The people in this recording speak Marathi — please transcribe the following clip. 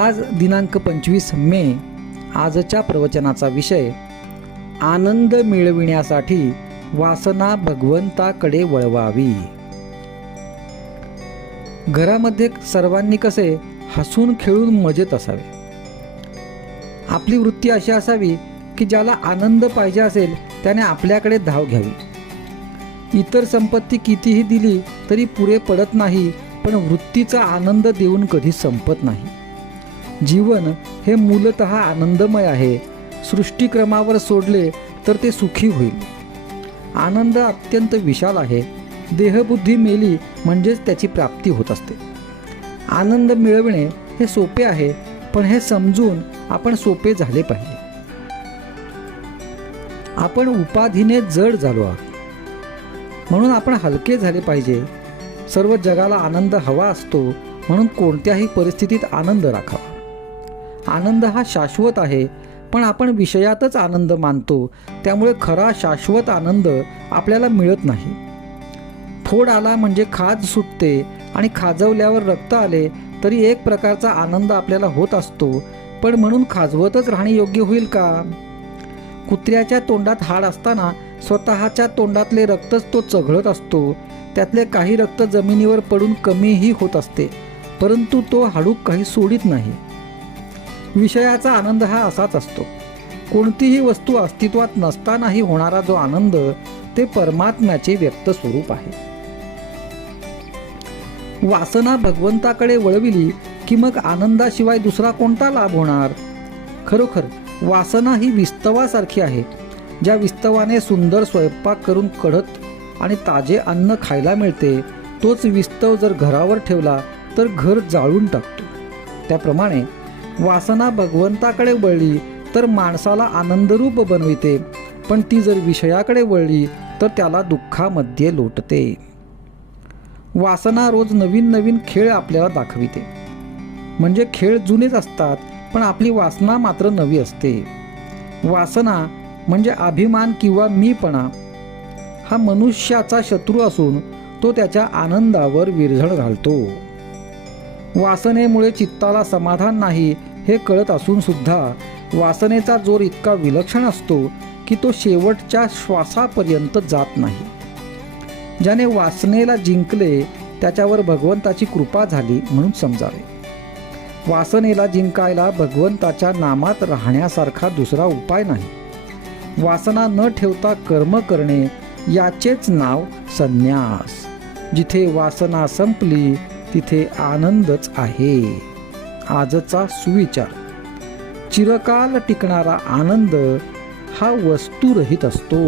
आज दिनांक 25 मे. आजच्या प्रवचनाचा विषय आनंद मिळविण्यासाठी वासना भगवंताकडे वळवावी. घरामध्ये सर्वांनी कसे हसून खेळून मजेत असावे. आपली वृत्ती अशी असावी की ज्याला आनंद पाहिजे असेल त्याने आपल्याकडे धाव घ्यावी. इतर संपत्ती कितीही दिली तरी पुरे पडत नाही, पण वृत्तीचा आनंद देऊन कधी संपत नाही. जीवन हे मूलतः आनंदमय आहे. सृष्टीक्रमावर सोडले तर ते सुखी होईल. आनंद अत्यंत विशाल आहे. देहबुद्धी मेली म्हणजेच त्याची प्राप्ती होत असते. आनंद मिळविणे हे सोपे आहे, पण हे समजून आपण सोपे झाले पाहिजे. आपण उपाधीने जड झालो आहोत, म्हणून आपण हलके झाले पाहिजे. सर्व जगाला आनंद हवा असतो, म्हणून कोणत्याही परिस्थितीत आनंद राखावा. आनंद हा शाश्वत आहे, पण आपण विषयातच आनंद मानतो, त्यामुळे खरा शाश्वत आनंद आपल्याला मिळत नाही. फोड आला म्हणजे खाज सुटते, आणि खाजवल्यावर रक्त आले तरी एक प्रकारचा आनंद आपल्याला होत असतो, पण म्हणून खाजवतच राहणे योग्य होईल का? कुत्र्याच्या तोंडात हाड असताना स्वतःच्या तोंडातले रक्तच तो चघळत असतो. त्यातले काही रक्त जमिनीवर पडून कमीही होत असते, परंतु तो हाडूक काही सोडित नाही. विषयाचा आनंद हा असाच असतो. कोणतीही वस्तू अस्तित्वात नसतानाही होणारा जो आनंद ते परमात्म्याचे व्यक्त स्वरूप आहे. वासना भगवंताकडे वळविली की मग आनंदाशिवाय दुसरा कोणता लाभ होणार? खरोखर वासना ही विस्तवासारखी आहे. ज्या विस्तवाने सुंदर स्वयंपाक करून कढत आणि ताजे अन्न खायला मिळते, तोच विस्तव जर घरावर ठेवला तर घर जाळून टाकतो. त्याप्रमाणे वासना भगवंताकडे वळली तर माणसाला आनंदरूप बनविते, पण ती जर विषयाकडे वळली तर त्याला दुःखामध्ये लोटते. वासना रोज नवीन नवीन खेळ आपल्याला दाखविते. म्हणजे खेळ जुनेच असतात, पण आपली वासना मात्र नवी असते. वासना म्हणजे अभिमान किंवा मीपणा हा मनुष्याचा शत्रू असून तो त्याच्या आनंदावर विरझळ घालतो. वासनेमुळे चित्ताला समाधान नाही हे कळत असून सुद्धा वासनेचा जोर इतका विलक्षण असतो की तो शेवटच्या श्वासापर्यंत जात नाही. ज्याने वासनेला जिंकले त्याच्यावर भगवंताची कृपा झाली म्हणून समजावे. वासनेला जिंकायला भगवंताच्या नामात राहण्यासारखा दुसरा उपाय नाही. वासना न ठेवता कर्म करणे याचेच नाव संन्यास. जिथे वासना संपली तिथे आनंदच आहे. आजचा सुविचार: चिरकाल टिकणारा आनंद हा वस्तुरहित असतो.